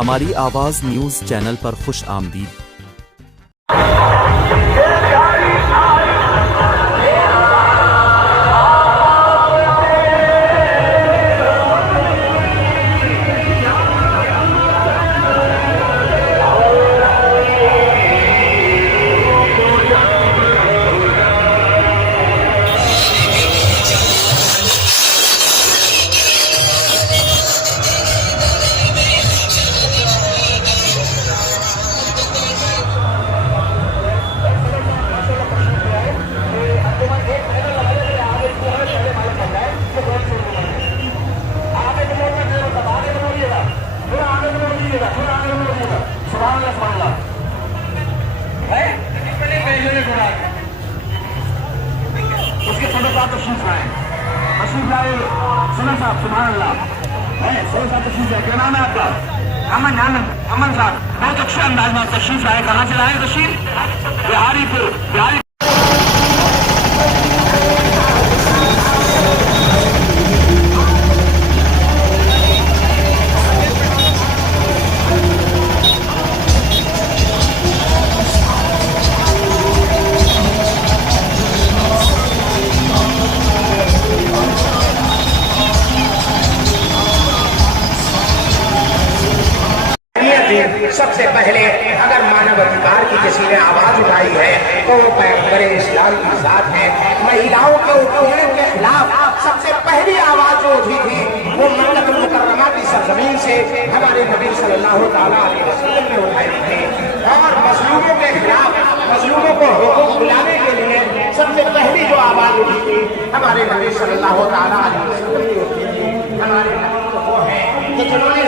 हमारी आवाज़ news channel पर खुश आमदीद। उसके सदका तशरीफ आए तशरीफ लाए सुना साहब सुभान अल्लाह है सदका तशरीफ है। क्या नाम है आपका? अमन अमन साहब बहुत अच्छे अंदाज में तशरीफ लाए। कहाँ से लाए तशरीफ? बिहारी। सबसे पहले अगर मानव अधिकार की किसी ने आवाज उठाई है तो वो पैगंबर इस्लाम की जात है। महिलाओं के उत्पीड़न के खिलाफ सबसे पहली आवाज जो उठी थी वो मक्का मुकर्रमा की सरजमीन से हमारे नबी सल्लल्लाहु अलैहि वसल्लम ने उठाई थी। और मजलूमों के खिलाफ मजलूमों को हुकूक दिलाने के लिए सबसे पहली जो आवाज उठी थी हमारे नबी सल्लल्लाहु अलैहि वसल्लम ने उठी थी। हमारे नबी वो है कि जिन्होंने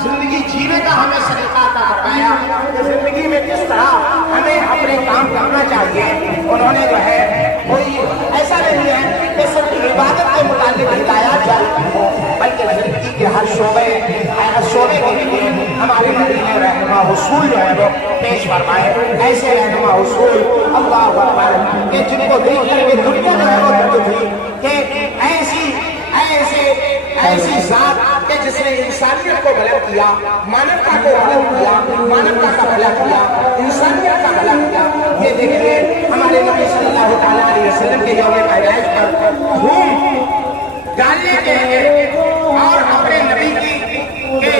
जिंदगी जीने का हमें सलीका अता बताया कि जिंदगी में किस तरह हमें अपने काम करना चाहिए। उन्होंने जो है कोई ऐसा नहीं है कि सिर्फ इबादत के मुताबिक हिदायत जारी हो, बल्कि जिंदगी के हर शोबे के लिए हमारे नबी ने रहनुमा उसूल जो है वो पेश फरमाए। ऐसे रहनुमा उसूल अल्लाह अकबर कि जिनको देख करके दुनिया जो है वो डरती थी कि ऐसी जात के जिसने इंसानियत को भला किया, मानवता को भला किया, मानवता का भला किया, इंसानियत का भला किया। ये देखिए हमारे नबी सल्लल्लाहु अलैहि वसल्लम के यौम पैदाइश पर धूम डालने के लिए और अपने नबी के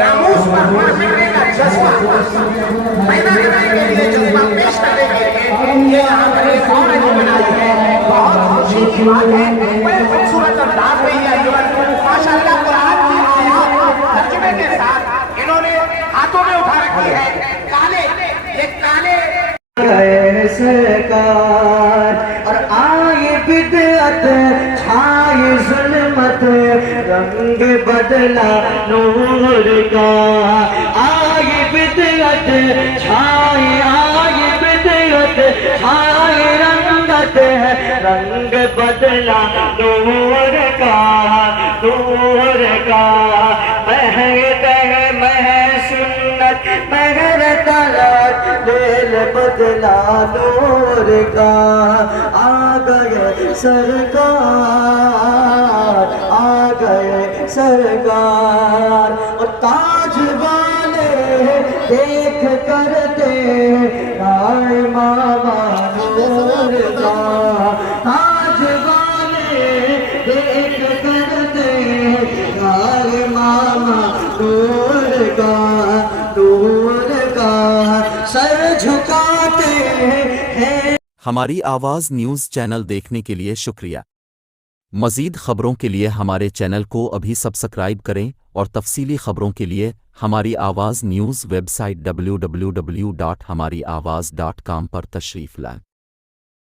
नामूस पर मार करने का जज्बा पैदा करने के लिए जज्बा पेश करने के लिए ये यहाँ पर एक और बनाई है। बहुत खुशी की बात है। बड़े खूबसूरत अंदाज में ये माशाअल्लाह कुरान की आयत तर्जुमे के साथ इन्होंने हाथों में उठा रखी है काले सरकार और आए बिदअत छाए जुल्मत रंग बदला नूर का। आए बिदअत छाए रंगत रंग बदला नूर का मह सुन्नत महर तलत दिल बदला नूर का। आ गए सरकार और ताज वाले देख करते राय मामा नूर का। ताज वाले देख करते राय मामा नूर का सर झुकाते हैं। हमारी आवाज़ न्यूज़ चैनल देखने के लिए शुक्रिया। मज़ीद ख़बरों के लिए हमारे चैनल को अभी सब्सक्राइब करें और तफसीली ख़बरों के लिए हमारी आवाज़ न्यूज़ वेबसाइट www.hamariawaz.com पर तशरीफ़ लाएं।